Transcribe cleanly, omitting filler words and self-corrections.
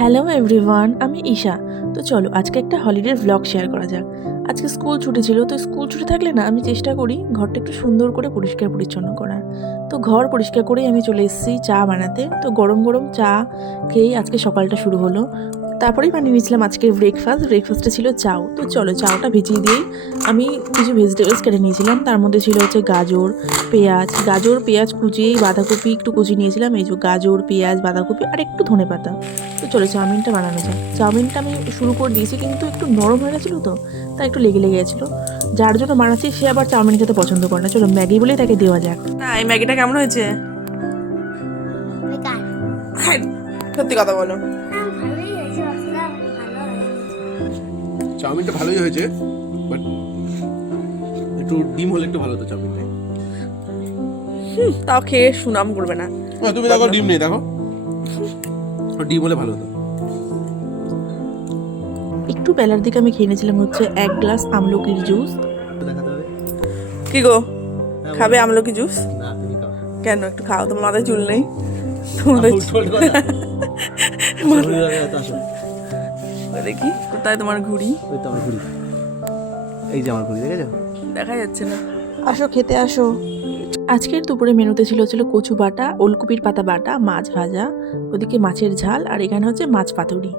Hello everyone, আমি ঈশা। তো চলো আজকে একটা হলিডের ভ্লগ শেয়ার করা যাক। আজকে স্কুল ছুটি ছিল, তো স্কুল ছুটি থাকলে না আমি চেষ্টা করি ঘরটা একটু সুন্দর করে পরিষ্কার পরিচ্ছন্ন করার। তো ঘর পরিষ্কার করেই আমি চলে এসেছি চা বানাতে। তো গরম গরম চা খেয়েই আজকে সকালটা শুরু হলো। তারপরেই বানিয়ে নিয়েছিলাম আজকের ব্রেকফাস্টে ছিল চাউ। তো চলো চাউটা ভিজিয়ে দিয়েই আমি কিছু ভেজিটেবলস কেটে নিয়েছিলাম। তার মধ্যে ছিল হচ্ছে গাজর পেঁয়াজ কুচি, বাঁধাকপি একটু কুচি নিয়েছিলাম, এই যে গাজর পেঁয়াজ বাঁধাকপি আর একটু ধনেপাতা। তো চলো চাউমিনটা বানানো যাক। চাউমিনটা আমি শুরু করে দিয়েছি, কিন্তু একটু নরম হয়ে গেছিলো, তো তাই একটু লেগে গেছিলো। যার জন্য বানাচ্ছি সে আবার চাউমিন খেতে পছন্দ করে না। চলো ম্যাগি বলেই তাকে দেওয়া যাক। না, এই ম্যাগিটা কেমন হয়েছে? সত্যি কথা বলো। চাউমিনটা ভালোই হয়েছে, বাট একটু ডিম হলে একটু ভালো হতো চাউমিনটা। তাও খেয়ে সুনাম করবে না। তুমি দেখো ডিম নেই, দেখো ডিম হলে ভালো হতো। একটু বেলার দিকে আমি খেয়ে নিয়েছিলাম হচ্ছে 1 গ্লাস আমলকির জুস। কি গো, খাবে আমলকি জুস? কেন, একটু খাও, তোমার মাথায় চুল নেই? দেখি কোথায় তোমার ঘুড়ি? এই যে আমার ঘুড়ি, দেখেছো? দেখা যাচ্ছে না। আসো খেতে আসো। আজকের দুপুরে মেনুতে ছিল কচু বাটা, ওলকপির পাতা বাটা, মাছ ভাজা, ওদিকে মাছের ঝাল, আর এখানে হচ্ছে মাছ পাতুরি।